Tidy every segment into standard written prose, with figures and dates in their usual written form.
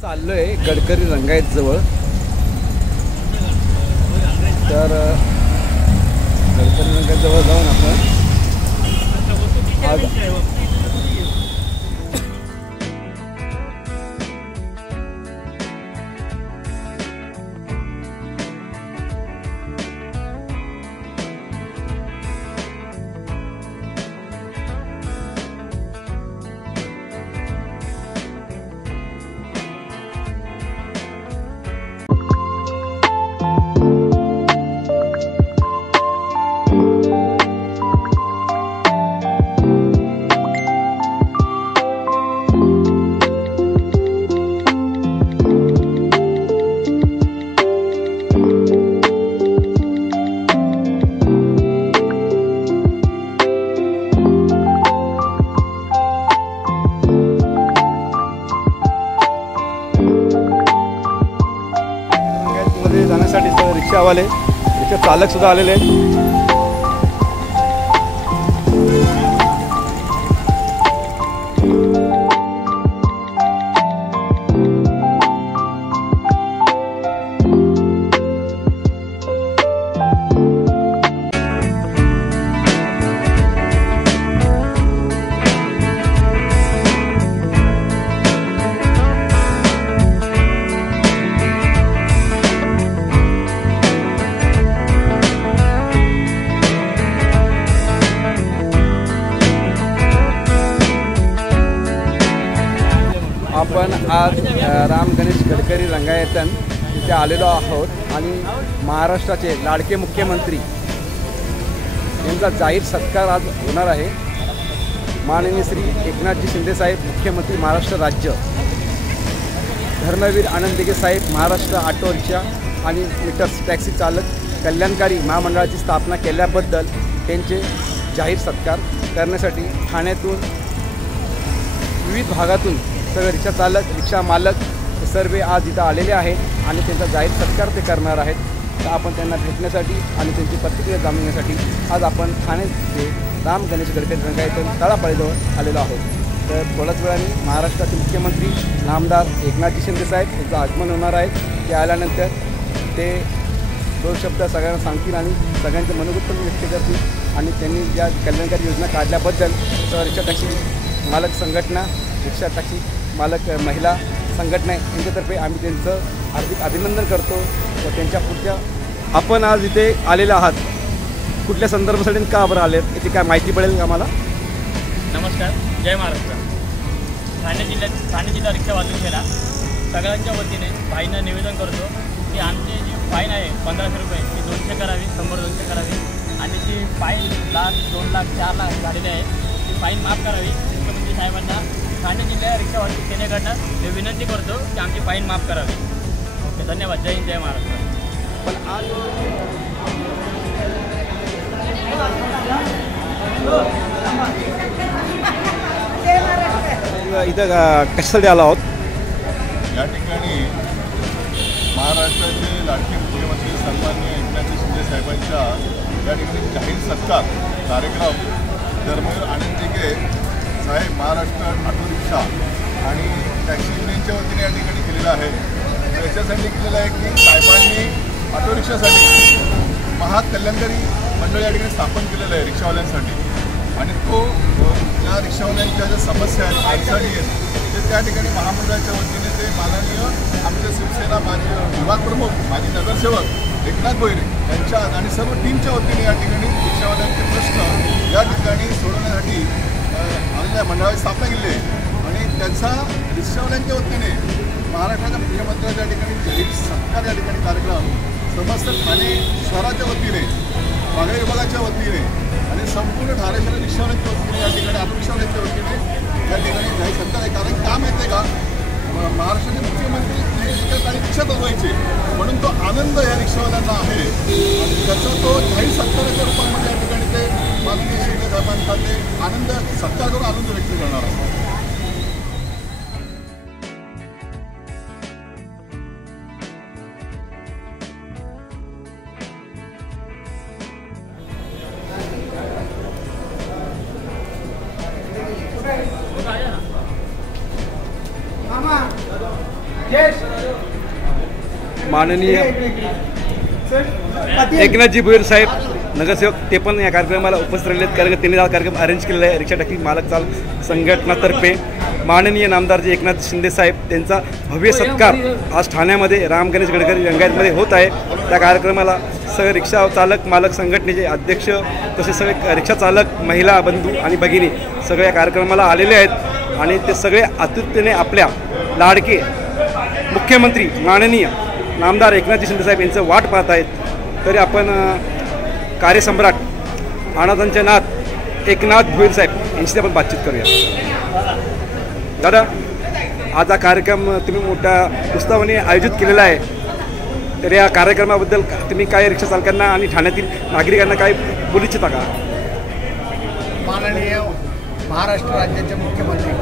चाललोय गडकरी रंगायत जवळ। तर गडकरी रंगायत जवळ जाऊन आपण जाण्यासाठी रिक्षावाले रिक्षा चालक सुद्धा आलेले आहेत। आपण आज राम गणेश गडकरी रंगायतन इथे आलेलो आहोत आणि महाराष्ट्राचे लाडके मुख्यमंत्री यांचा जाहीर सत्कार आज होणार आहे। माननीय श्री एकनाथजी शिंदे साहेब मुख्यमंत्री महाराष्ट्र राज्य, धर्मवीर आनंद दिघे साहेब महाराष्ट्र ऑटो रिक्षा आणि मीटर्स टॅक्सी चालक कल्याणकारी महामंडळाची स्थापना केल्याबद्दल त्यांचे जाहीर सत्कार करण्यासाठी ठाण्यातून विविध भागातून सगळे रिक्षा चालक रिक्षा मालक सर्व आज इथं आलेले आहेत आणि त्यांचा जाहीर सत्कार ते करणार आहेत। तर आपण त्यांना भेटण्यासाठी आणि त्यांची प्रतिक्रिया जाणून घेण्यासाठी आज आपण ठाणे ते राम गणेश गडकरी रंगायत तळापाळीजवळ आलेलो आहोत। तर थोड्याच वेळाने महाराष्ट्राचे मुख्यमंत्री नामदार एकनाथजी शिंदे साहेब यांचं आगमन होणार आहे। ते आल्यानंतर ते दोन शब्द सगळ्यांना सांगतील आणि सगळ्यांचे मनोगत पण व्यक्त करतील आणि त्यांनी ज्या कल्याणकारी योजना काढल्याबद्दल रिक्षा टॅक्सी मालक संघटना, रिक्षा टॅक्सी मालक महिला संघटना यांच्यातर्फे आम्ही त्यांचं हार्दिक अभिनंदन करतो व त्यांच्या पुढच्या आपण आज इथे आलेले आहात कुठल्या संदर्भासाठी का बरं आले याची काय माहिती पडेल का आम्हाला? नमस्कार, जय महाराष्ट्र। ठाणे जिल्हा रिक्षा वाहतूक केला सगळ्यांच्या वतीने फाईनं निवेदन करतो की आमची जी फाईन आहे 1500 रुपये ती 200 करावी, 100-200 करावी आणि जी फाईन 1,00,000, 2,00,000, 4,00,000 झालेली आहे ती फाईन माफ करावी। मुख्यमंत्री साहेबांना ठाणे जिल्हा रिक्षा वाहतूक सेनेकडनं मी विनंती करतो की आमची फाईन माफ करावी। ओके, धन्यवाद। जय हिंद, जय महाराष्ट्र। पण आज इथं कशासाठी आलो आहोत? या ठिकाणी महाराष्ट्राचे लाडके मुख्यमंत्री सन्माननीय एकनाथजी शिंदे साहेबांच्या या ठिकाणी जाहीर सत्कार कार्यक्रम धर्मवीर आनंद दिघे साहेब महाराष्ट्र ऑटो रिक्षा आणि टॅक्सी युनियनच्या वतीने या ठिकाणी केलेलं आहे। याच्यासाठी केलेलं आहे की साहेबांनी ऑटो रिक्षासाठी महाकल्याणकारी मंडळ या ठिकाणी स्थापन केलेलं आहे रिक्षावाल्यांसाठी आणि तो या रिक्षावाल्यांच्या ज्या समस्या आहेत, अडचणी आहेत ते त्या ठिकाणी महामंडळाच्या वतीने ते माननीय आमचे शिवसेना माजी विभाग प्रमुख माजी नगरसेवक एकनाथ भोईरे यांच्या आणि सर्व टीमच्या वतीने या ठिकाणी रिक्षावाल्यांचे प्रश्न या ठिकाणी सोडवण्यासाठी मंडळाची स्थापना केली आहे आणि त्यांचा रिक्षावाल्यांच्या वतीने महाराष्ट्राच्या मुख्यमंत्र्यांच्या ठिकाणी जाहीर सत्कार या ठिकाणी कार्यक्रम समस्त ठाणे शहराच्या वतीने, बागाई विभागाच्या वतीने आणि संपूर्ण ठाणे शहर रिक्षावाल्यांच्या वतीने या ठिकाणी ऑटो रिक्षावाल्यांच्या वतीने या ठिकाणी जाहीर सत्कार आहे। कारण का माहिती आहे का, महाराष्ट्राचे मुख्यमंत्री एका काळी रिक्षा चालवायचे म्हणून तो आनंद या रिक्षावाल्यांना आहे आणि त्याचा तो जाहीर सत्काराच्या रूपामध्ये या ठिकाणी ते माननीय शिंदे साहेबांचा ते आनंद सत्कार करून आनंद व्यक्त करणार आहे। माननीय एकनाथजी भुईर साहेब नगरसेवक ते पण या कार्यक्रमाला उपस्थित राहिले आहेत, कारण त्यांनी हा कार्यक्रम अरेंज केलेला आहे रिक्षा टॅक्सी मालक चालक संघटनातर्फे. माननीय नामदारजी एकनाथ शिंदे साहेब त्यांचा भव्य सत्कार आज ठाण्यामध्ये राम गणेश गडकरी रंगायतमध्ये होत आहे. त्या कार्यक्रमाला सगळे रिक्षा चालक मालक संघटनेचे अध्यक्ष तसेच सगळे रिक्षा चालक महिला बंधू आणि भगिनी सगळे या कार्यक्रमाला आलेले आहेत आणि ते सगळे आतुरतेने आपल्या लाडके मुख्यमंत्री माननीय नामदार एकनाथजी शिंदे साहेब यांचं वाट पाहत आहेत. तरी आपण कार्यसम्राट अनाथांचे नाथ एकनाथ भुईर साहेब यांची आपण बातचीत करूया. दादा, आज हा कार्यक्रम तुम्ही मोठ्या उत्साहाने आयोजित केलेला आहे, तर या कार्यक्रमाबद्दल तुम्ही काय रिक्षा चालकांना आणि ठाण्यातील नागरिकांना काय बोलू इच्छिता का? माननीय महाराष्ट्र राज्याचे मुख्यमंत्री,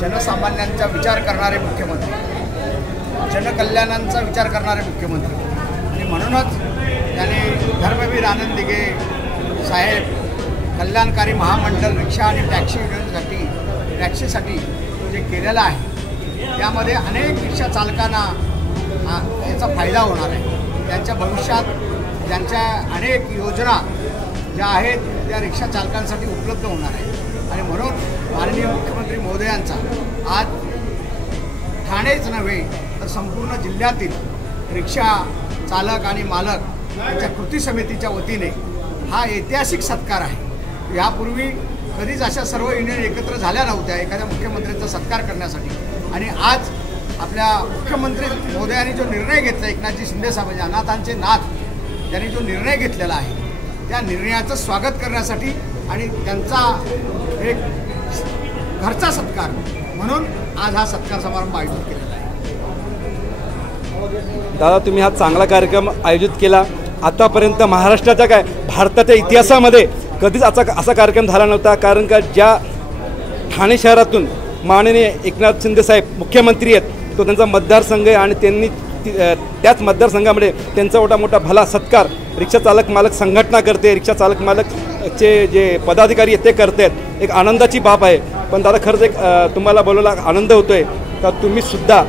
जनसामान्यांचा विचार करणारे मुख्यमंत्री, जनकल्याणांचा विचार करणारे मुख्यमंत्री आणि म्हणूनच त्यांनी धर्मवीर आनंद दिघे साहेब कल्याणकारी महामंडळ रिक्षा आणि टॅक्सीसाठी जे केलेलं आहे त्यामध्ये अनेक रिक्षा चालकांना याचा फायदा होणार आहे. त्यांच्या भविष्यात ज्यांच्या अनेक योजना ज्या आहेत त्या रिक्षा चालकांसाठी उपलब्ध होणार आहे आणि म्हणून माननीय मुख्यमंत्री महोदयांचा आज ठाणेच नव्हे तर संपूर्ण जिल्ह्यातील रिक्षा चालक आणि मालक यांच्या कृती समितीच्या वतीने हा ऐतिहासिक सत्कार आहे. यापूर्वी कधीच अशा सर्व युनियन एकत्र झाल्या नव्हत्या एखाद्या मुख्यमंत्र्यांचा सत्कार करण्यासाठी आणि आज आपल्या मुख्यमंत्री महोदयांनी जो निर्णय घेतला, एकनाथजी शिंदे साहेब म्हणजे अनाथांचे नाथ त्यांनी जो निर्णय घेतलेला आहे त्या निर्णयाचं स्वागत करण्यासाठी आणि त्यांचा एक घरचा सत्कार म्हणून आज हा सत्कार समारंभ आयोजित केलेला आहे. दादा, तुम्ही हा चांगला कार्यक्रम आयोजित केला. आतापर्यंत महाराष्ट्राच्या काय भारताच्या इतिहासामध्ये कधीच असा कार्यक्रम झाला नव्हता, कारण का ज्या ठाणे शहरातून माननीय एकनाथ शिंदे साहेब मुख्यमंत्री आहेत तो त्यांचा मतदारसंघ आहे आणि त्यांनी त्याच मतदारसंघामध्ये त्यांचा मोठा भला सत्कार रिक्षा चालक मालक संघटना करते, रिक्षा चालक मालकचे जे पदाधिकारी आहेत ते करत आहेत. एक आनंदाची बाब आहे. पण दादा, खरंच एक तुम्हाला बोलायला आनंद होतो आहे का तुम्हीसुद्धा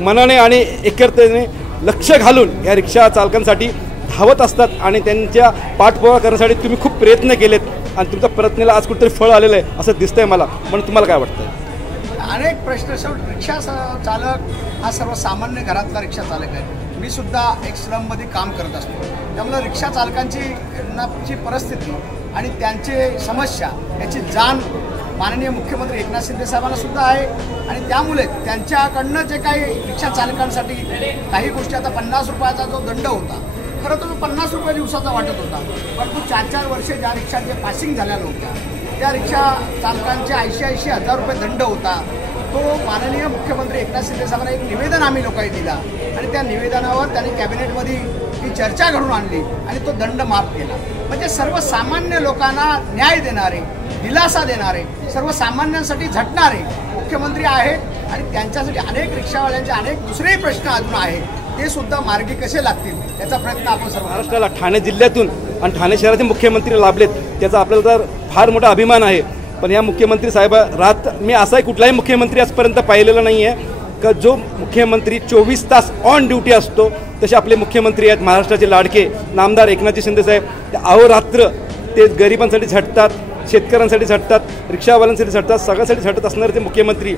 मनाने आणि एकत्रिततेने लक्ष घालून या रिक्षा चालकांसाठी धावत असतात आणि त्यांच्या पाठपुरावा करण्यासाठी तुम्ही खूप प्रयत्न केलेत आणि तुमच्या प्रयत्नाला आज कुठेतरी फळ आलेलं आहे असं दिसतंय मला. म्हणून तुम्हाला काय वाटतं? अनेक प्रश्न रिक्षा चालक हा सर्वसामान्य घरातला रिक्षा चालक आहे. मी सुद्धा एक श्रममध्ये काम करत असतो, त्यामुळे रिक्षा चालकांची परिस्थिती आणि त्यांची समस्या याची जाण माननीय मुख्यमंत्री एकनाथ शिंदे साहेबांना सुद्धा आहे आणि त्यामुळे त्यांच्याकडनं जे काही रिक्षा चालकांसाठी काही गोष्टी आता 50 रुपयाचा जो दंड होता, खरं तर 50 रुपये दिवसाचा वाटत होता, पण तो 4-4 वर्षे ज्या रिक्षांचे पासिंग झाल्या नव्हत्या त्या रिक्षा चालकांचे 80-80 हजार रुपये दंड होता. तो माननीय मुख्यमंत्री एकनाथ शिंदे साहेबांना एक निवेदन आम्ही लोकांनी दिला आणि त्या निवेदनावर त्यांनी कॅबिनेटमध्ये ही चर्चा घडून आणली आणि तो दंड माफ केला. म्हणजे सर्वसामान्य लोकांना न्याय देणारे, दिलासा देणारे, सर्वसामान्यांसाठी झटणारे मुख्यमंत्री आहेत आणि त्यांच्यासाठी अनेक रिक्षावाल्यांचे अनेक दुसरेही प्रश्न अजून आहेत ते सुद्धा मार्गी कसे लागतील याचा प्रयत्न आपण सर्व महाराष्ट्राला ठाणे जिल्ह्यातून आणि ठाणे शहराचे मुख्यमंत्री लाभलेत त्याचा आपल्याला तर फार मोठा अभिमान आहे. पण या मुख्यमंत्री साहेब मी असाही कुठलाही मुख्यमंत्री आजपर्यंत पाहिलेला नाही आहे का जो मुख्यमंत्री 24 तास ऑन ड्युटी असतो. तसे आपले मुख्यमंत्री आहेत महाराष्ट्राचे लाडके नामदार एकनाथजी शिंदे साहेब. ते अहोरात्र ते गरिबांसाठी झटतात, शेतकऱ्यांसाठी झटतात, रिक्षावाल्यांसाठी झटतात, सगळ्यासाठी झटत असणारे ते मुख्यमंत्री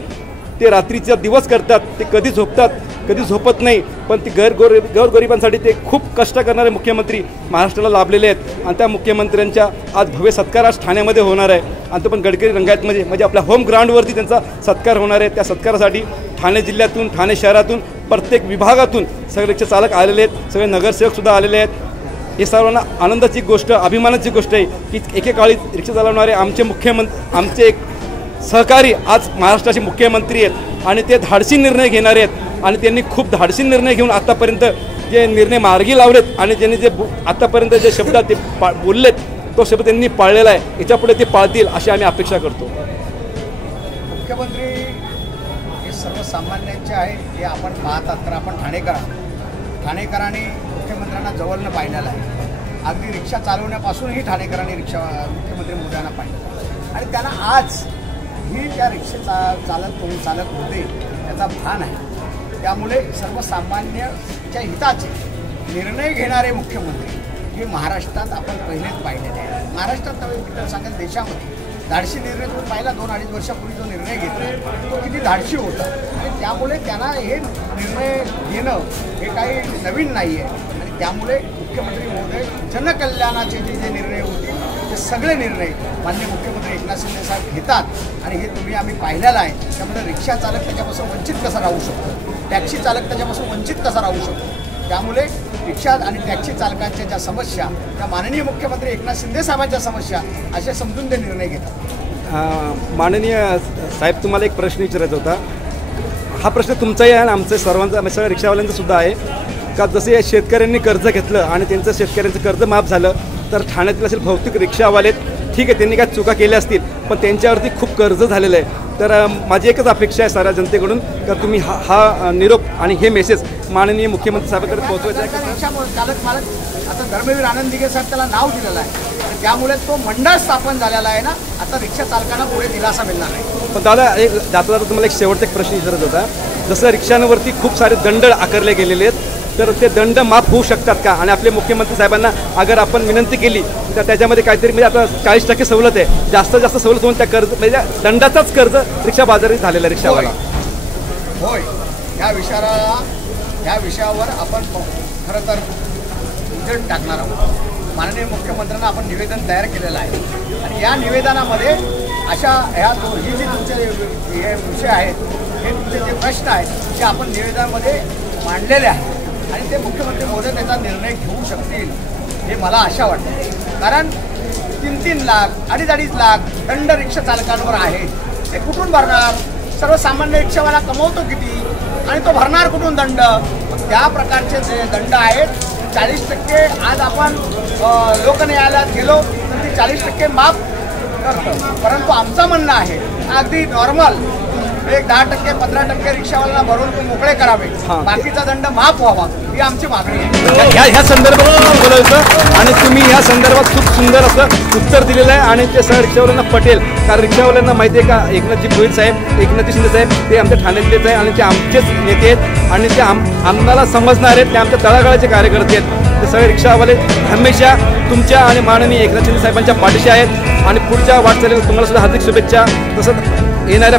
ते रात्रीचा दिवस करतात. ते कधी झोपतात कधी झोपत नाही, पण ते गोरगरिबांसाठी ते खूप कष्ट करणारे मुख्यमंत्री महाराष्ट्राला लाभलेले आहेत आणि त्या मुख्यमंत्र्यांच्या आज भव्य सत्कार आज ठाण्यामध्ये होणार आहे आणि तो पण गडकरी रंगायतमध्ये म्हणजे आपल्या होम ग्राउंडवरती त्यांचा सत्कार होणार आहे. त्या सत्कारासाठी ठाणे जिल्ह्यातून ठाणे शहरातून प्रत्येक विभागातून सगळे रिक्षा चालक आलेले आहेत, सगळे नगरसेवकसुद्धा आलेले आहेत. हे सर्वांना आनंदाची गोष्ट अभिमानाची गोष्ट आहे की एकेकाळी रिक्षा चालवणारे आमचे एक सहकारी आज महाराष्ट्राचे मुख्यमंत्री आहेत आणि ते धाडसी निर्णय घेणारे आहेत आणि त्यांनी खूप धाडसी निर्णय घेऊन आतापर्यंत जे निर्णय मार्गी लावलेत आणि त्यांनी जे आतापर्यंत जे शब्द ते बोललेत तो शब्द त्यांनी पाळलेला आहे. याच्यापुढे ते पाळतील अशी आम्ही अपेक्षा करतो. मुख्यमंत्री हे सर्वसामान्यांचे आहे हे आपण पाहतात तर आपण ठाणेकरांनी मुख्यमंत्र्यांना जवळनं पाहिलेलं आहे. अगदी रिक्षा चालवण्यापासूनही ठाणेकरांनी मुख्यमंत्री महोदयांना पाहिलं आणि त्यांना आज मीही त्या रिक्षेचा चालक होते त्याचा भान आहे. त्यामुळे सर्वसामान्याच्या हिताचे निर्णय घेणारे मुख्यमंत्री हे महाराष्ट्रात आपण पहिलेच पाहिलेले आहे. महाराष्ट्रात नव्हे तर सांगेल देशामध्ये धाडसी निर्णय तुम्ही पाहिला 2-2.5 वर्षापूर्वी जो निर्णय घेतला तो किती धाडसी होता आणि त्यामुळे त्यांना हे निर्णय घेणं हे काही नवीन नाही आहे. आणि त्यामुळे मुख्यमंत्री महोदय जनकल्याणाचे जे निर्णय होते ते सगळे निर्णय माननीय मुख्यमंत्री एकनाथ शिंदे साहेब घेतात आणि हे आम्ही पाहिलेलं आहे. त्यामुळे रिक्षा चालक त्याच्यापासून वंचित कसा राहू शकतो, टॅक्सी चालक त्याच्यापासून वंचित कसा राहू शकतो. त्यामुळे रिक्षा आणि टॅक्सी चालकांच्या ज्या समस्या त्या माननीय मुख्यमंत्री एकनाथ शिंदे साहेबांच्या समस्या असे समजून ते निर्णय घेतात. माननीय साहेब, तुम्हाला एक प्रश्न विचारायचा होता. हा प्रश्न तुमचाही आहे आणि आमचं सर्वांचा सगळ्या रिक्षावाल्यांचा सुद्धा आहे का जसं या शेतकऱ्यांनी कर्ज घेतलं आणि त्यांचं शेतकऱ्यांचं कर्ज माफ झालं तर ठाण्यातील असेल भौतिक रिक्षावाले ठीक आहे त्यांनी काय चुका केल्या असतील पण त्यांच्यावरती खूप कर्ज झालेलं आहे. तर माझी एकच अपेक्षा आहे साऱ्या जनतेकडून का तुम्ही हा निरोप आणि हे मेसेज माननीय मुख्यमंत्री साहेबांकडे पोहोचवायचा आहे. रिक्षा चालक मालक आता धर्मवीर आनंद दिघे साहेब त्याला नाव दिलेलं आहे आणि त्यामुळे तो मंडळ स्थापन झालेला आहे ना. आता रिक्षा चालकांना पुढे दिलासा मिळणार आहे. पण दादा जाता तुम्हाला एक शेवटचा एक प्रश्न विचारत होता. जसं रिक्षांवरती खूप सारे दंड आकारले गेलेले आहेत तर ते दंड माफ होऊ शकतात का आणि आपले मुख्यमंत्री साहेबांना अगर आपण विनंती केली तर त्याच्यामध्ये काहीतरी म्हणजे आता 40% सवलत आहे जास्तीत जास्त सवलत होऊन त्या कर्ज म्हणजे दंडाचाच कर्ज रिक्षा बाजारात झालेला रिक्षावाला. होय ह्या विषयावर आपण खरं तर उजेड टाकणार आहोत. माननीय मुख्यमंत्र्यांना आपण निवेदन तयार केलेलं आहे आणि या निवेदनामध्ये अशा ही जी तुमचे हे विषय आहेत हे तुमचे जे प्रश्न आहेत ते आपण निवेदनामध्ये मांडलेले आहेत आणि ते मुख्यमंत्री महोदय त्याचा निर्णय घेऊ शकतील हे मला आशा वाटते. कारण 3-3 लाख 2.5 लाख दंड रिक्षा चालकांवर आहे ते कुठून भरणार. सर्वसामान्य रिक्षावाला कमवतो किती आणि तो भरणार कुठून दंड. त्या प्रकारचे जे दंड आहेत 40% आज आपण लोकन्यायालयात गेलो तर ती 40% माफ करतं. परंतु आमचं म्हणणं आहे अगदी नॉर्मल एक 10% 15% रिक्षावाल्यांना भरून मोकळे करावे बाकीचा दंड माफ व्हावा ही आमची मागणी आहे. ह्या संदर्भात बोलायचं आणि तुम्ही ह्या संदर्भात खूप सुंदर असं उत्तर दिलेलं आहे आणि ते सगळ्या रिक्षावाल्यांना पटेल. कारण रिक्षावाल्यांना माहिती आहे का एकनाथजी भोईर साहेब एकनाथजी शिंदे साहेब ते आमच्या ठाण्यातलेच आहे आणि ते आमचेच नेते आहेत आणि ते आम्हाला समजणार आहेत ते आमच्या तळागाळाचे कार्यकर्ते आहेत. ते सगळे रिक्षावाले हमेशा तुमच्या आणि माननीय एकनाथ शिंदे साहेबांच्या पाठीशी आहेत आणि पुढच्या वाटचालीला तुम्हाला सुद्धा हार्दिक शुभेच्छा. तसंच येणाऱ्या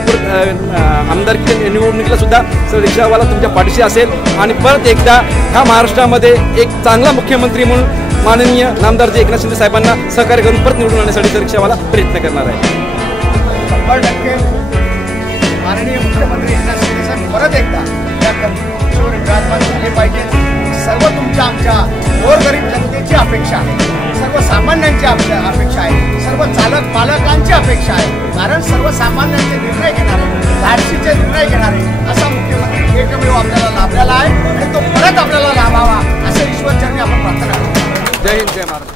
आमदारकी निवडणुकीला सुद्धा सर रिक्षावाला तुमच्या पाठीशी असेल आणि परत एकदा ह्या महाराष्ट्रामध्ये एक चांगला मुख्यमंत्री म्हणून माननीय नामदारजी एकनाथ शिंदे साहेबांना सहकार्य करून परत निवडून आणण्यासाठी सर रिक्षावाला प्रयत्न करणार आहे. 100% माननीय मुख्यमंत्री एकनाथ शिंदे साहेब परत एकदा या कर्तृत्वावर विराजमान झाले पाहिजे. सर्व तुमच्या आमच्या गोरगरीब जनतेची अपेक्षा आहे, सर्वसामान्यांची अपेक्षा आहे, सर्व चालक मालकांची अपेक्षा आहे. कारण सर्वसामान्यांचे निर्णय घेणारे धाडसीचे निर्णय घेणारे असा मुख्यमंत्री एकमेव आपल्याला लाभलेला आहे आणि तो परत आपल्याला लाभावा असे ईश्वरचरणी आपण प्रार्थना करतो. जय हिंद, जय महाराष्ट्र.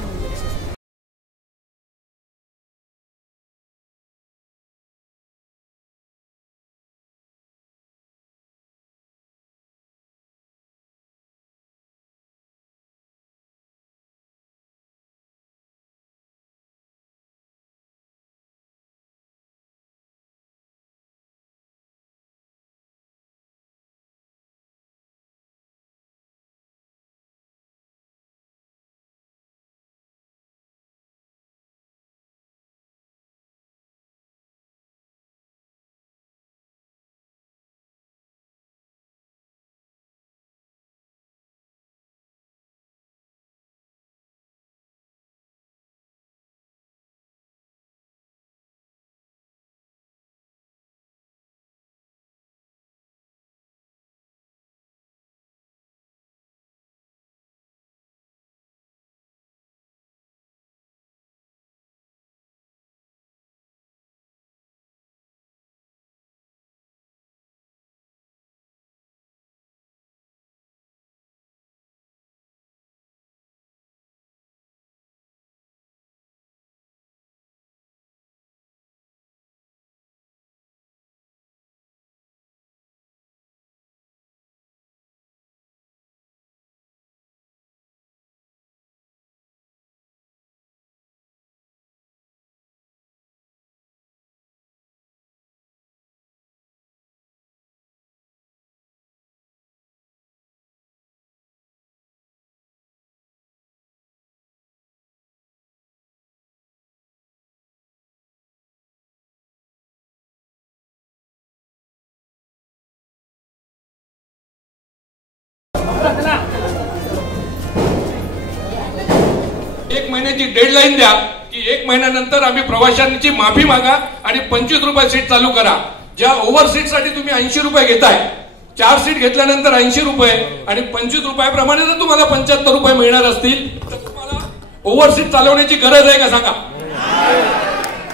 1 महिन्याची डेडलाईन द्या की 1 महिन्यानंतर आम्ही प्रवाशांची माफी मागा आणि 25 रुपये सीट चालू करा. ज्या ओव्हर सीटसाठी तुम्ही 80 रुपये घेताय, 4 सीट घेतल्यानंतर 80 रुपये आणि 25 रुपयाप्रमाणे जर तुम्हाला 75 रुपये मिळणार असतील तर तुम्हाला ओव्हर सीट चालवण्याची गरज आहे का सांगा.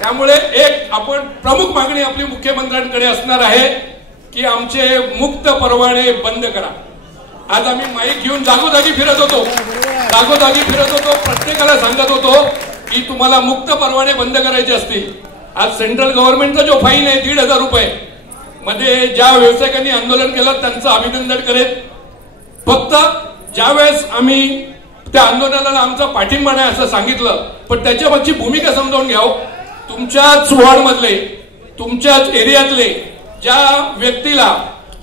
त्यामुळे एक आपण प्रमुख मागणी आपली मुख्यमंत्र्यांकडे असणार आहे की आमचे मुक्त परवाने बंद करा. आज आम्ही माईक घेऊन जागोजागी फिरत होतो, प्रत्येकाला सांगत होतो की तुम्हाला मुक्त परवाने बंद करायचे असतील. आज सेंट्रल गव्हर्नमेंटचा जो फाईन आहे 1,500 रुपये मध्ये ज्या व्यावसायिकांनी आंदोलन केलं त्यांचं अभिनंदन करेल. फक्त ज्यावेळेस आम्ही त्या आंदोलनाला आमचा पाठिंबा नाही असं सांगितलं, पण त्याच्यामागची भूमिका समजावून घ्याव. तुमच्याच वॉर्डमधले, तुमच्याच एरियातले ज्या व्यक्तीला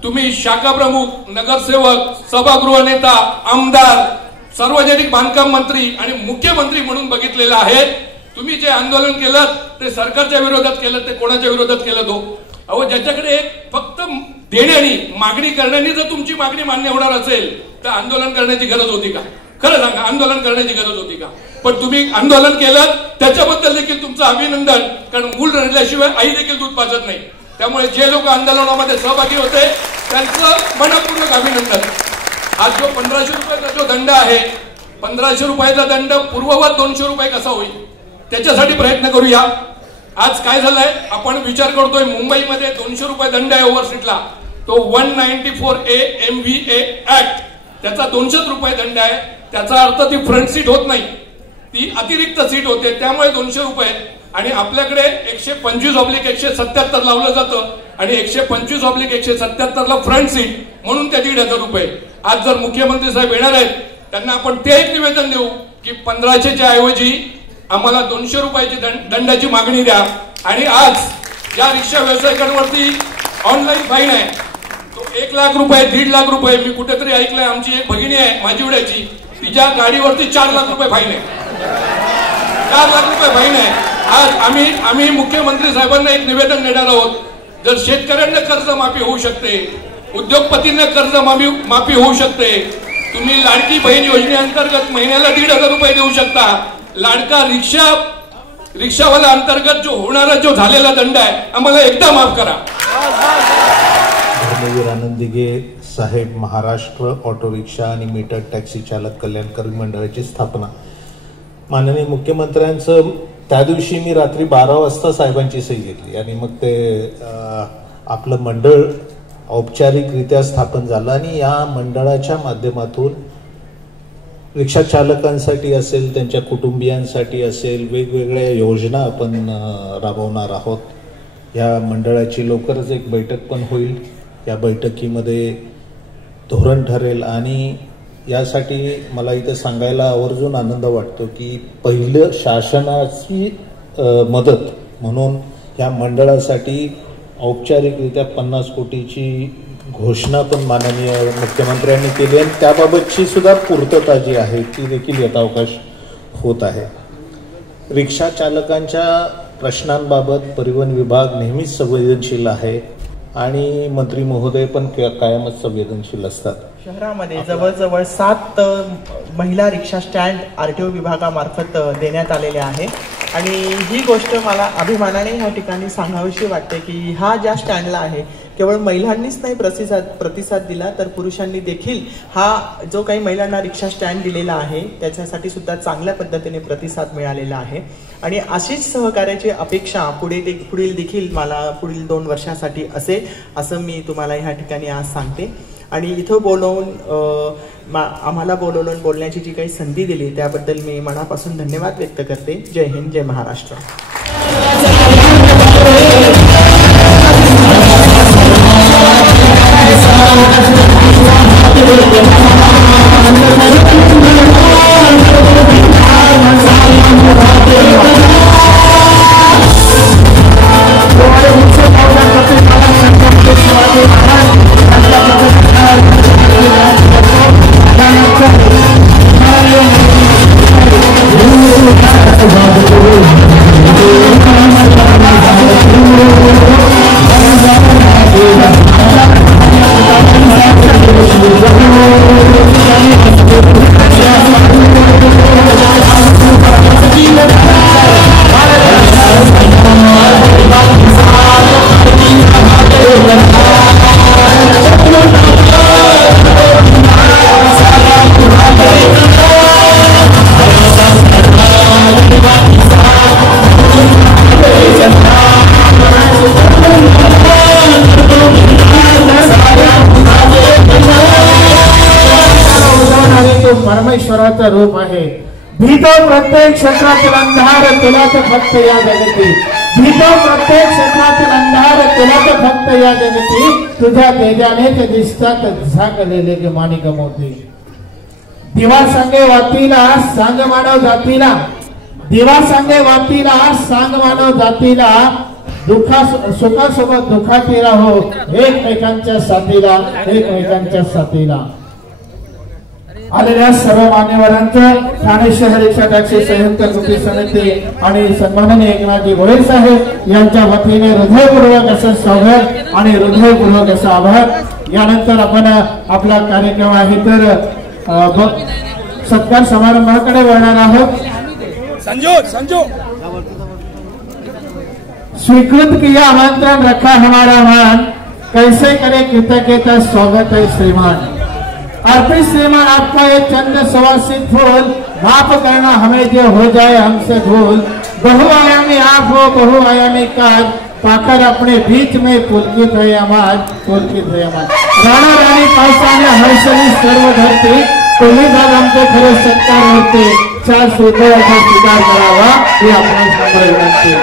तुम्ही शाखा प्रमुख, नगरसेवक, सभागृह नेता, आमदार, सार्वजनिक बांधकाम मंत्री आणि मुख्यमंत्री म्हणून बघितलेलं आहे, तुम्ही जे आंदोलन केलं ते सरकारच्या विरोधात केलं, ते कोणाच्या विरोधात केलं तो? अहो, ज्याच्याकडे फक्त देण्यानी, मागणी करण्यानी जर तुमची मागणी मान्य होणार असेल तर आंदोलन करण्याची गरज होती का? खरं सांगा, आंदोलन करण्याची गरज होती का? पण तुम्ही आंदोलन केलं त्याच्याबद्दल देखील तुमचं अभिनंदन, कारण मूल रडल्याशिवाय आई देखील दूध पाजत नाही. त्यामुळे जे लोक आंदोलनामध्ये सहभागी होते त्यांचं मनपूर्वक अभिनंदन. आज जो 1500 रुपयाचा जो दंड आहे, 1500 रुपयाचा दंड पूर्ववत 200 रुपये कसा होईल त्याच्यासाठी प्रयत्न करूया. आज काय झालंय, आपण विचार करतोय मुंबईमध्ये 200 रुपये दंड आहे ओव्हरसीटला, तो 194A MVA ऍक्ट, त्याचा 200 रुपये दंड आहे. त्याचा अर्थ ती फ्रंट सीट होत नाही, ती अतिरिक्त सीट होते, त्यामुळे 200 रुपये. आणि आपल्याकडे 125/177 लावलं जातं आणि 125/177 ला फ्रंट सीट म्हणून त्या 1,500 रुपये. आज जर मुख्यमंत्री साहेब येणार आहेत त्यांना आपण ते एक निवेदन देऊ की 1500च्या ऐवजी आम्हाला 200 रुपयाची दंडाची मागणी द्या. आणि आज ज्या रिक्षा व्यावसायिकांवरती ऑनलाईन फाईन आहे तो 1 लाख रुपये, 1.5 लाख रुपये. मी कुठेतरी ऐकलंय, आमची एक भगिनी आहे माझीवड्याची, तिच्या गाडीवरती 4 लाख रुपये फाईन आहे, 4 लाख रुपये फाईन आहे. आज आम्ही मुख्यमंत्री साहेबांना एक निवेदन देणार आहोत, जर शेतकऱ्यांना कर्जमाफी होऊ शकते, उद्योगपतींना कर्जमाफी होऊ शकते, तुम्ही लाडकी बहीण योजनेअंतर्गत महिन्याला 1,500 रुपये देऊ शकता, लाडका रिक्षावाला अंतर्गत जो होणारा जो झालेला दंड आहे आम्हाला एकदा माफ करा. धर्मवीर आनंद दिघे साहेब महाराष्ट्र ऑटो रिक्षा आणि मीटर टॅक्सी चालक कल्याणकारी मंडळाची स्थापना. माननीय मुख्यमंत्र्यांचं त्या दिवशी मी रात्री 12 वाजता साहेबांची सही घेतली आणि मग ते आपलं मंडळ औपचारिकरित्या स्थापन झालं. आणि या मंडळाच्या माध्यमातून रिक्षा चालकांसाठी असेल, त्यांच्या कुटुंबियांसाठी असेल, वेगवेगळ्या योजना आपण राबवणार आहोत. या मंडळाची लवकरच एक बैठक पण होईल. या बैठकीमध्ये धोरण ठरेल आणि यासाठी मला इथे सांगायला आवर्जून आनंद वाटतो की पहिलं शासनाची मदत म्हणून या मंडळासाठी औपचारिकरित्या 50 कोटीची घोषणा पण माननीय मुख्यमंत्र्यांनी केली आणि त्याबाबतची सुद्धा पूर्तता जी आहे ती देखील यथावकाश होत आहे. रिक्षा चालकांच्या प्रश्नांबाबत परिवहन विभाग नेहमीच संवेदनशील आहे आणि मंत्री महोदय पण कायमच संवेदनशील असतात. शहरामध्ये जवळजवळ 7 महिला रिक्षा स्टँड RTO विभागामार्फत देण्यात आलेले आहे आणि ही गोष्ट मला अभिमानाने ह्या ठिकाणी सांगावीशी वाटते की हा ज्या स्टँडला आहे केवळ महिलांनीच नाही प्रतिसाद दिला तर पुरुषांनी देखील हा जो काही महिलांना रिक्षा स्टँड दिलेला आहे त्याच्यासाठी सुद्धा चांगल्या पद्धतीने प्रतिसाद मिळालेला आहे. आणि अशीच सहकार्याची अपेक्षा पुढील देखील मला पुढील 2 वर्षासाठी असेल असं मी तुम्हाला ह्या ठिकाणी आज सांगते. आणि इथं बोलवून आम्हाला बोलवून बोलण्याची जी काही संधी दिली त्याबद्दल मी मनापासून धन्यवाद व्यक्त करते. जय हिंद, जय महाराष्ट्र. Thank you. विश्वाचं रूप आहे. भीतो प्रत्येक क्षेत्रातील अंधार तुला तर फक्त या जगती, भीतो प्रत्येक क्षेत्रातील अंधार तुला तर फक्त या जगती, तुझ्या तेजानेच दिसतात झाकलेले गे माणिक मोती. दिवा सांगे वातीला सांग मानव जातीला, दिवा सांगे वातीला सांग मानव जातीला, सुखासोबत दुःखाती राहो एकमेकांच्या साथीला, एकमेकांच्या साथीला. आलेल्या सर्व मान्यवरांचं ठाणे शहर रिक्षा टॅक्सी संयुक्त कृती समिती आणि सन्माननीय एकनाथजी गोळे साहेब यांच्या वतीने हृदयपूर्वक असं स्वागत आणि हृदयपूर्वक असा आभार. यानंतर आपण आपला कार्यक्रम आहे तर सत्कार समारंभाकडे वळणार आहोत. संजू स्वीकृत किया आमंत्रण रखा हमारा मान, कैसे करे कृतज्ञता स्वागत है श्रीमान. अर्पित श्रीमान आपका ये चंद सवासित फूल, माफ करना हमें जो हो जाए हमसे भूल. बहुआयामी आप हो बहुआयामी काज, पाकर अपने बीच में पुलकित है अमाज, पुलकित है अमाज. राणा राणी पावसाने हर्षली सर्व धरती, तुम्ही भाग आमचे खरे सत्कार होते, चार सूत्राचा स्वीकार करावा ही आपणास विनंती.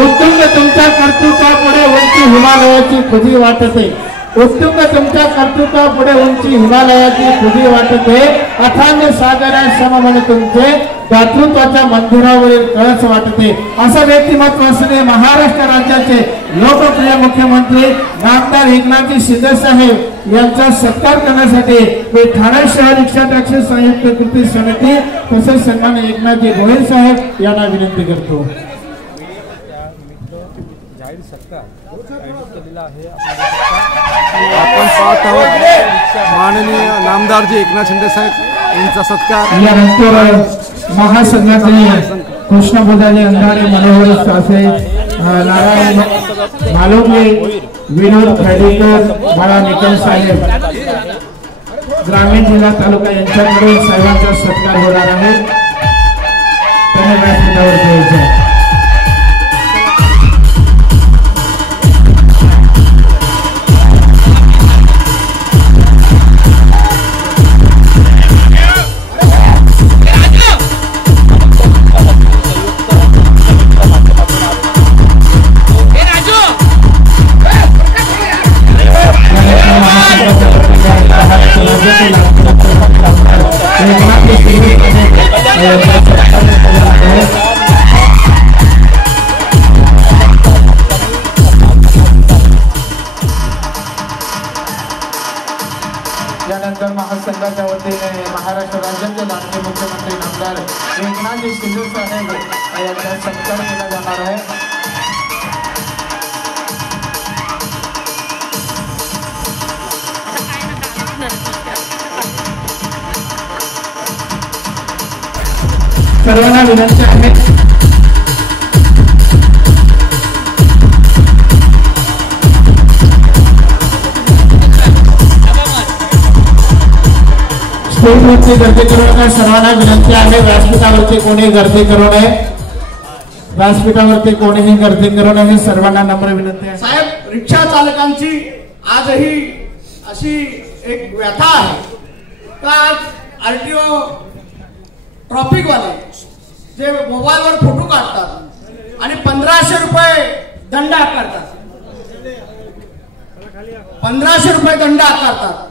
उत्तुंग तुमच्या कर्तृत्वापुढे उंची हिमालयाची खुदी वाटते, उत्तुंग तुमच्या कर्तृत्वापुढे उंची हिमालयाची खुदी वाटते. अथांग सागरा सममन तुमचे दातृत्वाच्या मंदिरावरील कळस वाटते. असं व्यक्तिमत्व असणे महाराष्ट्र राज्याचे लोकप्रिय मुख्यमंत्री नामदार एकनाथजी शिंदे साहेब यांचा सत्कार करण्यासाठी मी ठाणे शहर रिक्षा टॅक्सी संयुक्त कृती समिती तसेच सन्माननीय एकनाथजी गोळे साहेब यांना विनंती करतो. आपण पाहत आहोत माननीय नामदारजी एकनाथ शिंदे साहेब यांचा सत्कार. या रस्त्यावर महासंघाचे कृष्ण बोधाने अंधारे मनोहर सासे, नारायण मालोके, विनोद खैडेकर, बाळा निकम साहेब, ग्रामीण जिल्हा तालुका यांच्याकडून साहेबांचा सत्कार होणार आहे. त्यांनी व्यासपीठावर जायचं. यानंतर महासंघाच्या वतीने महाराष्ट्र राज्याचे लाडके मुख्यमंत्री नामदार एकनाथजी शिंदे साहेब यांचा सत्कार केला जाणार आहे. सर्वांना विनंती आहे स्टेजवरती गर्दी करू नका. सर्वांना विनंती आहे व्यासपीठावरती कोणी गर्दी करू नये, व्यासपीठावरती कोणीही गर्दी करू नये, सर्वांना नम्र विनंती आहे. साहेब, रिक्षा चालकांची आजही अशी एक व्यथा आहे का आज आरटीओ ट्रॉफिकवाले जे मोबाईलवर फोटो काढतात आणि 1500 रुपये दंड आकारतात, 1500 रुपये दंड आकारतात.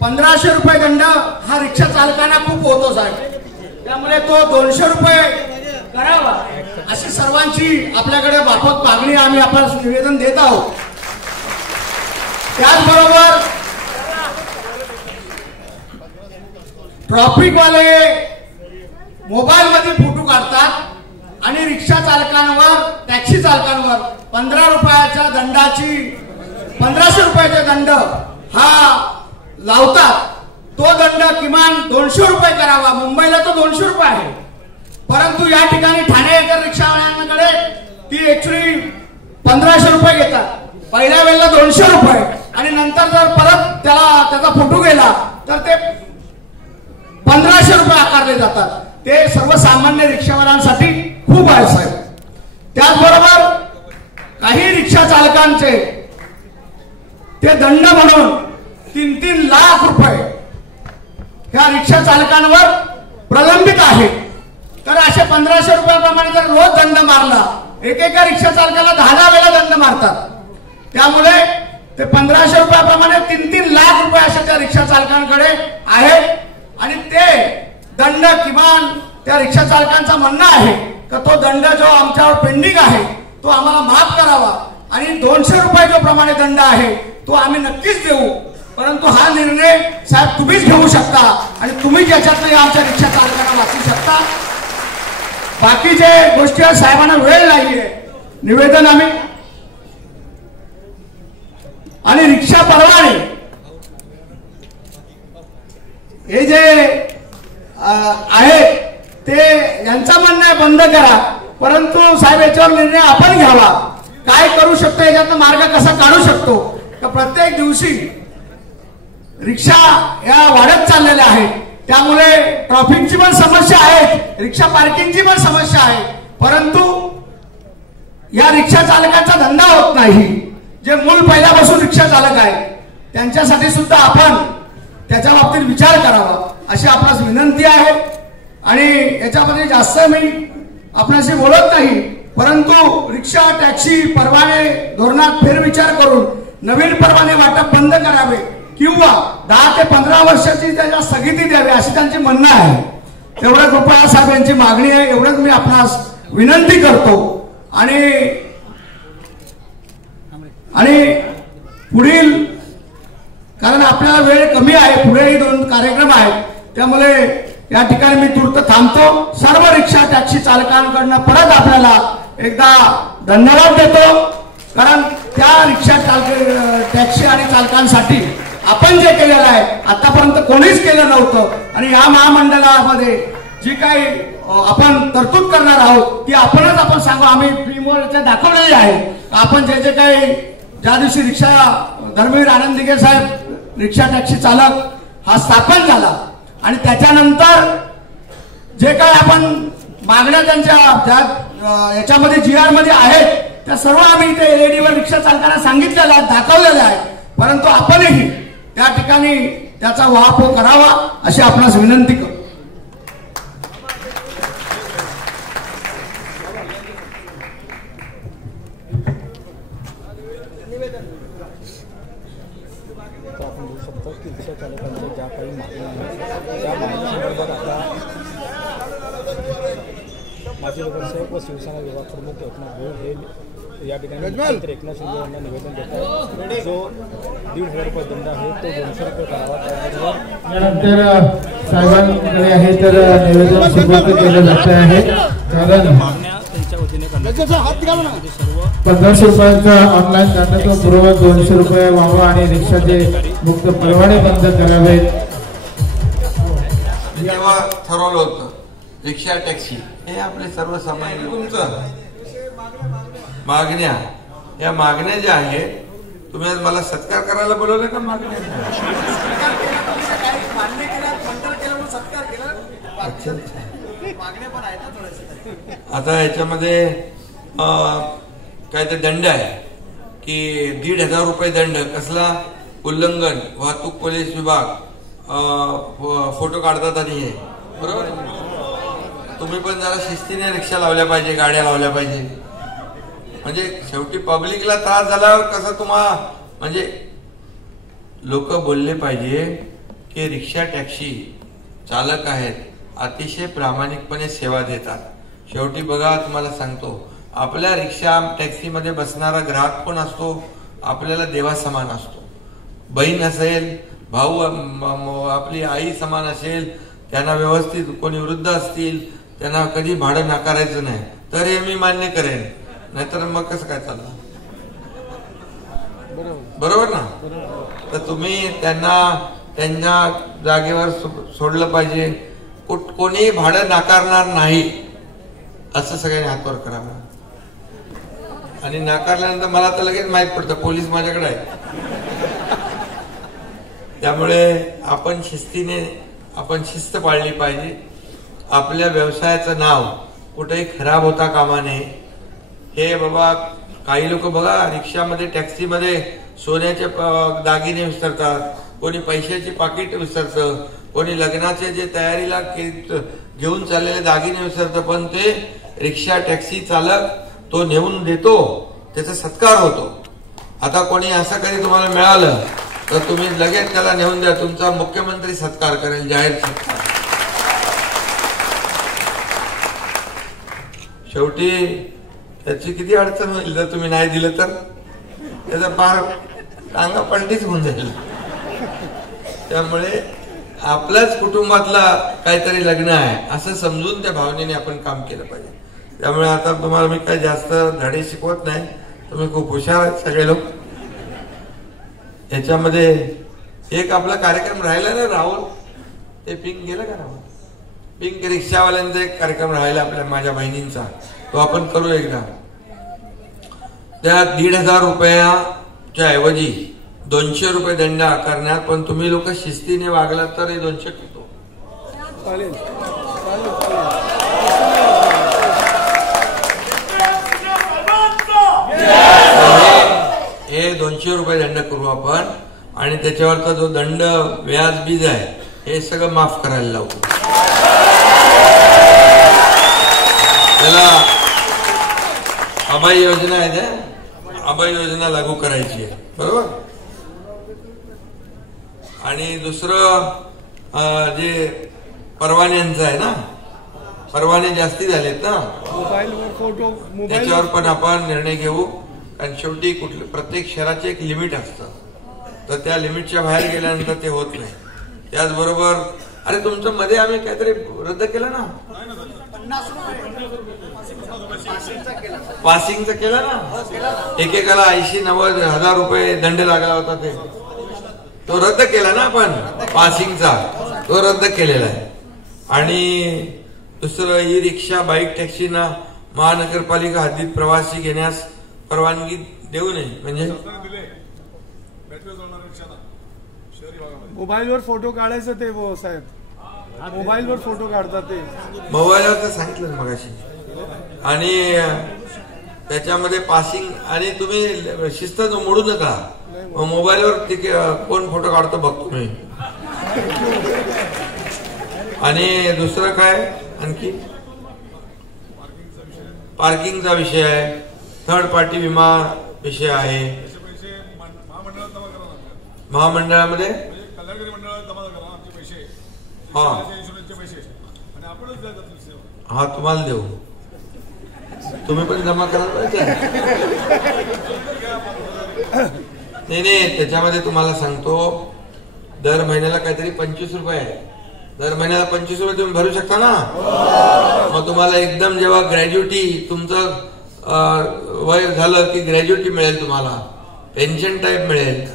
1500 रुपये दंड हा रिक्षा चालकांना खूप होतो साहेब, त्यामुळे तो 200 रुपये करावा अशी सर्वांची आपल्याकडे बापत मागणी आम्ही आपल्याला निवेदन देत आहोत. त्याचबरोबर ट्रॉफिकवाले मोबाईल मध्ये फोटो काढतात आणि रिक्षा चालकांवर टॅक्सी चालकांवर 15 रुपयाच्या दंडाची 1500 रुपयाचा दंड हा लावतात. तो दंड किमान 200 रुपये करावा. मुंबईला तो 200 रुपये आहे, परंतु या ठिकाणी ठाणे येकर रिक्षावाल्यांकडे ती ऍक्च्युअली 1500 रुपये घेतात. पहिल्या वेळेला 200 रुपये आणि नंतर जर परत त्याचा फोटो गेला तर ते 1500 रुपये आकारले जातात. ते सर्वसामान्य रिक्षावाल्यांसाठी खूप आहे साहेब. त्याचबरोबर काही रिक्षा चालकांचे ते दंड म्हणून 3-3 लाख रुपये ह्या रिक्षा चालकांवर प्रलंबित आहे, तर असे 1500 रुपयाप्रमाणे जर रोज दंड मारला, एकेका रिक्षा चालकाला 10 वेळा दंड मारतात. त्यामुळे ते 1500 रुपयाप्रमाणे 3-3 लाख रुपये अशा त्या रिक्षा चालकांकडे आहेत. आणि ते दंड किमान त्या रिक्षा चालकांचा म्हणणं आहे की तो दंड जो आमच्यावर पेंडिंग आहे तो आम्हाला माफ करावा आणि 200 रुपये जो प्रमाणे दंड आहे तो आम्ही नक्कीच देऊ. परंतु हा निर्णय साहेब तुम्हीच घेऊ शकता आणि तुम्ही ज्याच्यातून आमच्या रिक्षा चालकांना वाचू शकता. बाकीचे गोष्टी साहेबांना वेळ नाहीये. निवेदन आम्ही आणि रिक्षा परवाने हे जे आहेत ते यांचा म्हणणं आहे बंद करा, परंतु साहेब याच्यावर निर्णय आपण घ्यावा. काय करू शकतो, याच्यातनं मार्ग कसा काढू शकतो. तर प्रत्येक दिवशी रिक्षा या वाढत चाललेल्या आहेत, त्यामुळे ट्रॅफिकची पण समस्या आहे, रिक्षा पार्किंगची पण समस्या आहे. परंतु या रिक्षा चालकांचा धंदा होत नाही. जे मूल पहिल्यापासून रिक्षा चालक आहेत त्यांच्यासाठी सुद्धा आपण त्याच्या बाबतीत विचार करावा अशी आपणास विनंती आहे. आणि याच्यामध्ये जास्त मी आपणाशी बोलत नाही, परंतु रिक्षा टॅक्सी परवाने धोरणात फेरविचार करून नवीन परवाने वाटप बंद करावे किंवा 10 ते 15 वर्षाची त्याला स्थगिती द्यावी अशी त्यांची म्हणणं आहे. तेवढं कृपया साहेब यांची मागणी आहे, एवढंच मी आपणास विनंती करतो. आणि पुढील, कारण आपल्याला वेळ कमी आहे, पुढेही 2 कार्यक्रम आहेत, त्यामुळे या ठिकाणी मी तूर्त थांबतो. सर्व रिक्षा टॅक्सी चालकांकडनं परत आपल्याला एकदा धन्यवाद देतो, कारण त्या रिक्षा टॅक्सी आणि चालकांसाठी आपण जे केलेलं आहे आतापर्यंत कोणीच केलं नव्हतं. आणि या महामंडळामध्ये जी काही आपण तरतूद करणार आहोत ती आपण सांगू. आम्ही फिल्मवर दाखवलेली आहे. आपण जे काही ज्या दिवशी रिक्षा धर्मवीर आनंद दिघे साहेब रिक्षा टॅक्सी चालक हा स्थापन झाला आणि त्याच्यानंतर जे काय आपण मागण्या त्यांच्या याच्यामध्ये GR मध्ये आहेत त्या सर्व आम्ही इथे LED वर रिक्षा चालकांना सांगितलेल्या आहेत, दाखवलेल्या आहेत. परंतु आपणही त्या ठिकाणी त्याचा वापर करावा अशी आपणास विनंती करतो. रिक्षा चालकांच्या ज्या काही मागण्या आहेत त्या मागण्यासंदर्भात आता माजी नगरसेवक व शिवसेना विभाग प्रमुख एकनाथ भोळ हे या ठिकाणी मुख्यमंत्री एकनाथ शिंदे यांना निवेदन देत आहेत. जो 1,500 रुपये दंड आहे तो 200 रुपये करावा. त्यानंतर साहेबांकडे आहे तर निवेदन सुपूर्द केलं जात आहे. कारण मागण्या त्यांच्या वतीने करण्यात सर्व 1500 रुपयांचा ऑनलाईन दंड तो पूर्व 200 रुपये व्हावा आणि रिक्षाचे मुक्त परवाने बंद करावेत. जेव्हा ठरवलं होतं रिक्षा टॅक्सी हे आपले सर्वसामान्य तुमचं मागण्या, या मागण्या ज्या आहेत तुम्ही आज मला सत्कार करायला बोलवलं का? मागण्या आता याच्यामध्ये काय ते दंड आहे की 1,500 रुपये दंड. कसला? उल्लंघन, वाहतूक पोलीस विभाग फोटो काढतात आणि हे बरोबर. तुम्ही पण जरा शिस्तीने रिक्षा लावल्या पाहिजे, गाड्या लावल्या पाहिजे. म्हणजे शेवटी पब्लिकला त्रास झाल्यावर कसं म्हणजे लोक बोलले पाहिजे की रिक्षा टॅक्सी चालक आहेत अतिशय प्रामाणिकपणे सेवा देतात. शेवटी बघा तुम्हाला सांगतो, आपल्या रिक्षा टॅक्सीमध्ये बसणारा ग्राहक कोण असतो? आपल्याला देवा समान असतो. बहीण असेल, भाऊ, आपली आई समान असेल, त्यांना व्यवस्थित कोणी वृद्ध असतील त्यांना कधी भाडं नाकारायचं नाही, तर हे मी मान्य करेन. नाहीतर मग कसं काय चाललं? बरोबर ना? तर तुम्ही त्यांना त्यांच्या जागेवर सोडलं पाहिजे. कोणीही भाडं नाकारणार नाही असं सगळ्यांनी हातवर करावं. आणि नाकारल्यानंतर मला तर लगेच माहित पडतं पोलीस माझ्याकडे आहे. त्यामुळे आपण शिस्त पाळली पाहिजे. आपल्या व्यवसायाचं नाव कुठेही खराब होता कामा नये. हे बाबा काही लोक बघा रिक्षामध्ये टॅक्सीमध्ये सोन्याचे दागिने विसरतात, कोणी पैशाची पाकिट विसरतं, कोणी लग्नाचे जे तयारीला घेऊन चाललेले दागिने विसरतं, पण ते रिक्षा टॅक्सी चालक तो नेऊन देतो, त्याचा सत्कार होतो. आता कोणी असं कधी तुम्हाला मिळालं तर तुम्ही लगेच त्याला नेऊन द्या, तुमचा मुख्यमंत्री सत्कार करेल, जाहीर सत्कार. शेवटी त्याची किती अडचण होईल जर तुम्ही नाही दिलं तर, त्याचा फार टांगा पलटीच होऊन जाईल. त्यामुळे आपल्याच कुटुंबातला काहीतरी लग्न आहे असं समजून त्या भावनेने आपण काम केलं पाहिजे. त्यामुळे आता तुम्हाला मी काही जास्त धडे शिकवत नाही, तुम्ही खूप हुशार आहेत सगळे लोक. याच्यामध्ये एक आपला कार्यक्रम राहिला ना राहुल, ते पिंक गेलं का राहुल, पिंक रिक्षावाल्यांचा एक कार्यक्रम राहिला आपल्या माझ्या बहिणींचा, तो आपण करू एकदा. त्या 1,500 रुपयाच्या ऐवजी 200 रुपये दंड आकारण्यात, पण तुम्ही लोक शिस्तीने वागलात तर हे 200 होतो. हे 200 रुपये दंड करू आपण, आणि त्याच्यावरचा जो दंड व्याज बीज आहे हे सगळं माफ करायला लावू. त्याला अभय योजना आहे, त्या अभय योजना लागू करायची आहे, बरोबर. आणि दुसरं जे परवान्यांचं आहे ना, परवाने जास्ती झालेत ना, त्याच्यावर पण आपण निर्णय घेऊ. कारण शेवटी प्रत्येक शहराचे एक लिमिट असतं, तर त्या लिमिटच्या बाहेर गेल्यानंतर ते होत नाही. त्याचबरोबर अरे तुमचं मध्ये आम्ही काहीतरी रद्द केलं ना, पासिंगचं केलं ना, एकेकाला 80-90 हजार रुपये दंड लागला होता, तो रद्द केला ना आपण, पासिंगचा तो रद्द केलेला आहे. आणि दुसरं ई रिक्षा बाईक टॅक्सीना महानगरपालिका हद्दीत प्रवासी घेण्यास परवानगी देऊ नये. म्हणजे मोबाईलवर फोटो काढायचं ते साहेब, मोबाईलवर फोटो काढतात ते, मोबाईलवर तर सांगितलं ना मगाशी. आणि त्याच्यामध्ये पासिंग, आणि तुम्ही शिस्त मोडू नका, मोबाईलवर कोण फोटो काढतो बघतो मी. आणि दुसरं काय आणखी, पार्किंगचा विषय आहे, थर्ड पार्टी विमा विषय आहे. महामंडळामध्ये हा तुम्हाला देऊ, तुम्ही पण जमा करायला पाहिजे. नाही, त्याच्यामध्ये तुम्हाला सांगतो, दर महिन्याला काहीतरी 25 रुपये आहे. दर महिन्याला 25 रुपये तुम्ही भरू शकता ना. मग तुम्हाला एकदम जेव्हा ग्रॅज्युटी तुमचं वय झालं की ग्रॅज्युटी मिळेल, तुम्हाला पेन्शन टाईप मिळेल.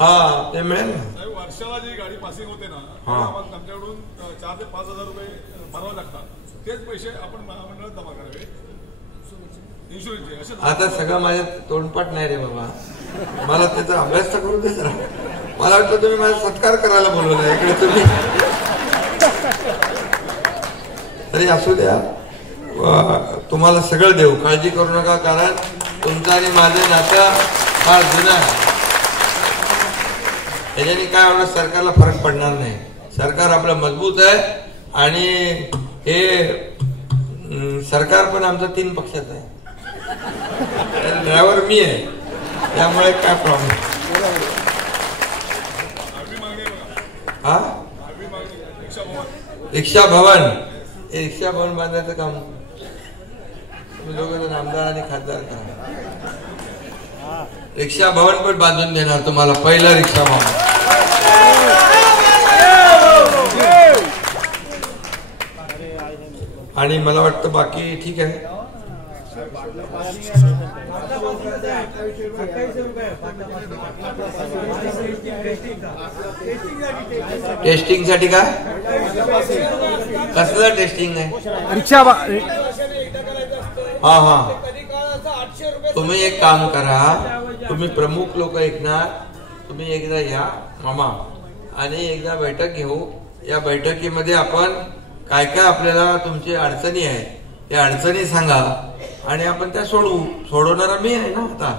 हा ते मिळेल ना. वर्षाला जी गाडी पासिंग होते ना, आमच्याकडून 4,000 ते 5,000 रुपये भरावे लागतात. तेच पैसे आपण महामंडळात जमा करावे, इन्शुरन्सचे. आता सगळं माझ्या तोंडपाठ नाही रे बाबा, मला त्याचा अभ्यास तर करू दे जरा. मला वाटतं तुम्ही माझा सत्कार करायला बोलवलं इकडे तुम्ही. तरी असू द्या, तुम्हाला सगळं देऊ, काळजी करू नका. कारण तुमचं आणि माझं नातं फार जुनं आहे. याच्याने काय होणार, सरकारला फरक पडणार नाही. सरकार आपलं मजबूत आहे, आणि हे सरकार पण आमचं 3 पक्षाचं आहे. ड्रायव्हर मी आहे, त्यामुळे काय प्रॉब्लेम. हा रिक्षा भवन, हे रिक्षा भवन बांधायचं काम तुम्ही दोघं आमदार आणि खासदार करा. रिक्षा भवन पण बांधून देणार तुम्हाला, पहिला रिक्षा भवन. आणि मला वाटतं बाकी ठीक आहे. टेस्टिंग साठी काय, कसलं टेस्टिंग आहे? रिक्षा. हा तुम्ही एक काम करा, तुम्ही प्रमुख लोक ऐकणार, तुम्ही एकदा या मामा, आणि एकदा बैठक घेऊ. या बैठकीमध्ये आपण काय काय आपल्याला तुमची अडचणी आहे त्या अडचणी सांगा, आणि आपण त्या सोडवणारा मी आहे ना आता.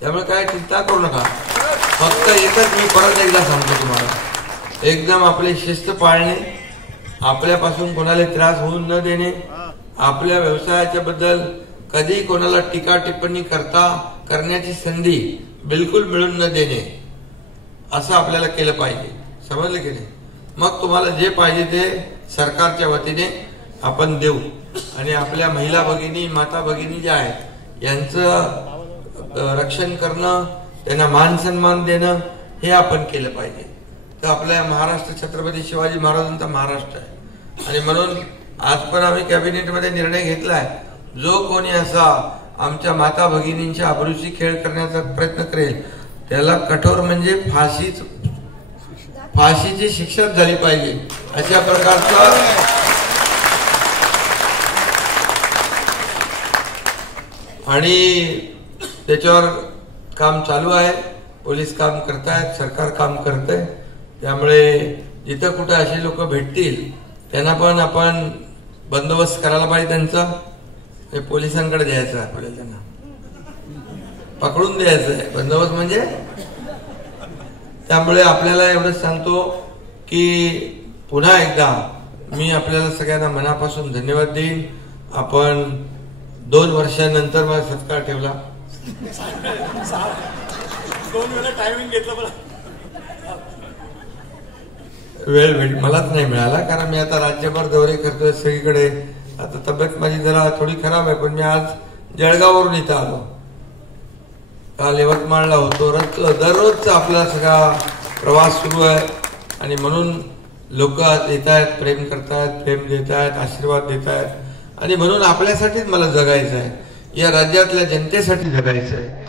त्यामुळे काय चिंता करू नका. फक्त एकच मी परत एकदा सांगतो तुम्हाला, एकदम आपली शिस्त पाळणे, आपल्यापासून कोणाला त्रास होऊन न देणे, आपल्या व्यवसायाच्या बद्दल कधी कोणाला टीका टिप्पणी करण्याची संधी बिलकुल मिळून न देणे, असं आपल्याला केलं पाहिजे. समजलं की नाही? मग तुम्हाला जे पाहिजे ते सरकारच्या वतीने आपण देऊ. आणि आपल्या महिला भगिनी, माता भगिनी ज्या आहेत यांचं रक्षण करणं, त्यांना मान सन्मान देणं हे आपण केलं पाहिजे. तर आपल्या महाराष्ट्र छत्रपती शिवाजी महाराजांचा महाराष्ट्र आहे. आणि म्हणून आज पण आम्ही कॅबिनेटमध्ये निर्णय घेतलाय, जो कोणी असा आमच्या माता भगिनींच्या अब्रूची खेळ करण्याचा प्रयत्न करेल त्याला कठोर म्हणजे फाशीची शिक्षा झाली पाहिजे, अशा प्रकारचं आणि त्याच्यावर काम चालू आहे. पोलीस काम करतायत, सरकार काम करतंय. त्यामुळे जिथं कुठं असे लोक भेटतील त्यांना पण आपण बंदोबस्त करायला पाहिजे. त्यांचा पोलिसांकडे द्यायचा आहे, आपल्याला त्यांना पकडून द्यायचं आहे. बंदोबस्त म्हणजे त्यामुळे आपल्याला एवढंच सांगतो की पुन्हा एकदा मी आपल्याला सगळ्यांना मनापासून धन्यवाद देईन. आपण 2 वर्षांनंतर मला सत्कार ठेवला. 2 वेळा टायमिंग घेतलं, वेळ मलाच नाही मिळाला, कारण मी आता राज्यभर दौरे करतोय सगळीकडे. आता तब्येत माझी जरा थोडी खराब आहे, पण मी आज जळगाववरून इथं आलो. काल यवतमाळला होतो. दररोजचा आपला सगळा प्रवास सुरू आहे. आणि म्हणून लोक आज येत आहेत, प्रेम करतायत, प्रेम देत आहेत, आशीर्वाद देत आहेत. आणि म्हणून आपल्यासाठीच मला जगायचं आहे, या राज्यातल्या जनतेसाठी जगायचं आहे.